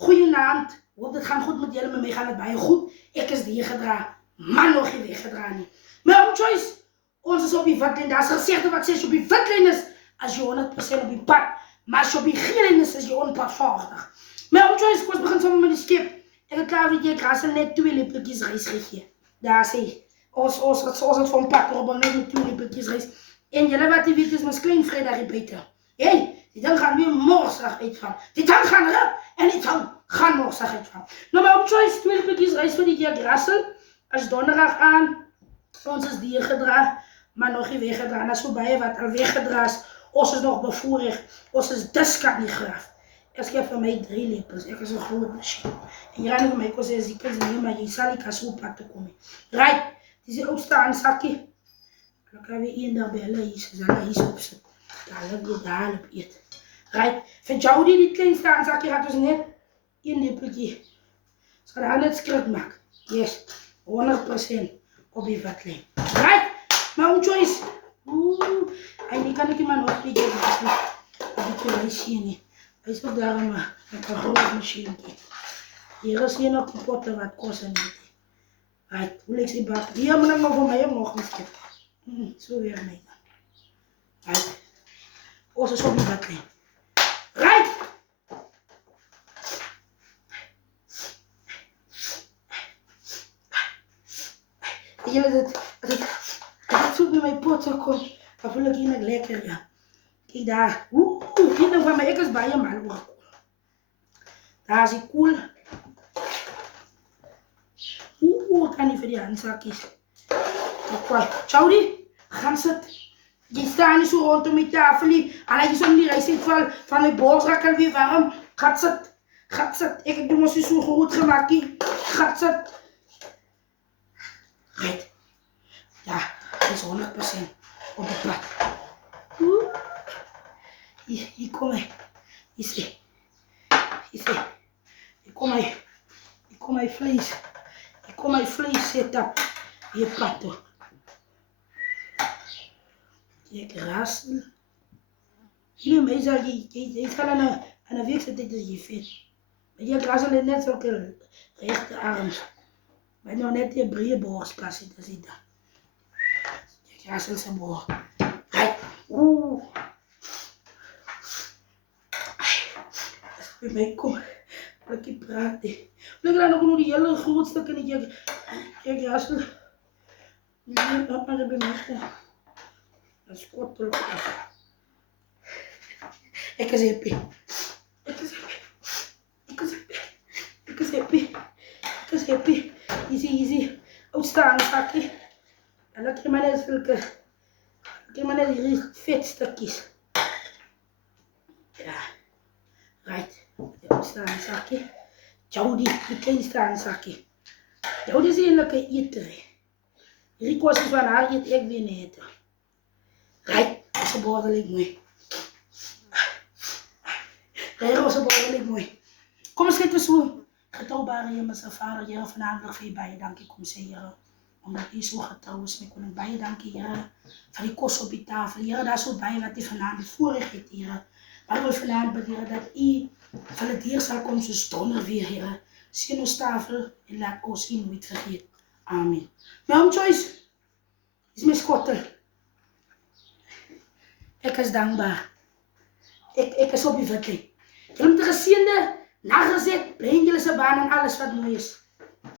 Goeienaand, hoop dit gaan goed met julle, met my gaan dit baie goed. Ek is die gedra, man nog nie weggedra nie. My own choice, ons is op die witlyn, daar is gesegde wat sê, as jy op die witlyn is, as jy 100% op die pad, maar as jy op die geel is die onpadvaardig. My own choice, kom ons begin samen met die skip. Ek het klaar weet jy, ek rasel net 2 lepeltjies rys gegee. Daar sê, ons het van pakrobbel net met 2 lepeltjes rys. En julle wat jy weet is, ons klein vrijdag hier buiten. Hey, die ding gaan weer morsig uitvallen. Die ding gaan rip en die ding gaan morsig uitvallen. Nou my own choice, 2 lepeltjies rys vir die keer rassel. As donderdag aan, ons is dier gedra, maar nog nie weggedra. En as so baie wat al weggedra is, ons is nog bevoorrecht. Ons is diskat nie graaf. Ek skep vir my 3 lepels, ek is 'n groot machine. En jy gaan vir my kon sê, as jy kan sê, maar jy sal nie kas op pad te kom. Right, dis die oudste aansakkie. Dan kan weer eendag by hulle hier, as hulle hier opsit. Daar weer daar op eet. Right, vir Jody die kleinste aansakkie gaat ons net 1 lepeltjie. Ons gaan haar net skrik maak. Yes, 100% op die witlyn. Right, my own choice. En die kan ek maar nog nie doen, as ek die rys sien nie. Hy is ook daarom met 'n groot machientjie. Hier is hier nog die potte wat kos en niet. Right, hoe lees die bak? Hier moet ek nog vir my nog nie skip. So weer my dan. Right, ons is op die witlyn. Right! Julle dit soep met my potte kom, dan voel ek hier net lekker, ja. Kijk daar, die ding van my, ek is baie mal oor. Daar is die koel. Ek kan nie vir die handsakkies. Jody, gaan sit. Jy staan nie so rondom die tafel nie. Al jy som die rys uitval van my borsrak alweer warm. Gaat sit. Ek het doen ons so goed gemaakt nie. Gaat sit. Right. Ja, dit is 100% op die pad. Hier kom hy. Hier sê. Hier kom my vlees. Hier kom my vlees setup. Hier pad toe. Ek rassel. Hier my sal jy sal aan 'n week sit dit as jy vet. Maar jy rassel net so regte arms. Maar nog net die breë borskas het as dit. Ek rassel se boor. Right. Met my kom, wil ek praat nie. Wil ek dan nog die hele groot stuk en ek rassel. Nee, dat maar by my. Dat skot erop af. Ek is happy. Easy. Uitstaan, sakkie. En dan krijg je maar net die vet stukjes. Ja. Right. Uitstaan, sakkie. Jody, die kleinste aansakkie. Jody is eindelijk een eter. Hierdie kos is van haar eet ek weer niet. Right, onze borden lijkt mooi. Onze borden lijkt mooi. Kom eens even zo. Getrouwbare Hemelse Vader, Heer, vanavond nog vir u baie dankie kom sê, Heer. Omdat u so getrou is, my koning, baie dankie, Heer, vir die kos op die tafel. Heer, daar is so baie wat u vanavond voorrecht het, Heer. Maar ik wil vanavond bid, Heer, dat u van het hier sal kom soos donder weer, Heer. Sien ons tafel en laat ons u nooit vergeet. Amen. My own choice is my skottel. Ek is dankbaar. Ek is op die witlyn. Julle moet 'n geseënde nacht gezet, bly in julle se baan en alles wat mooi is.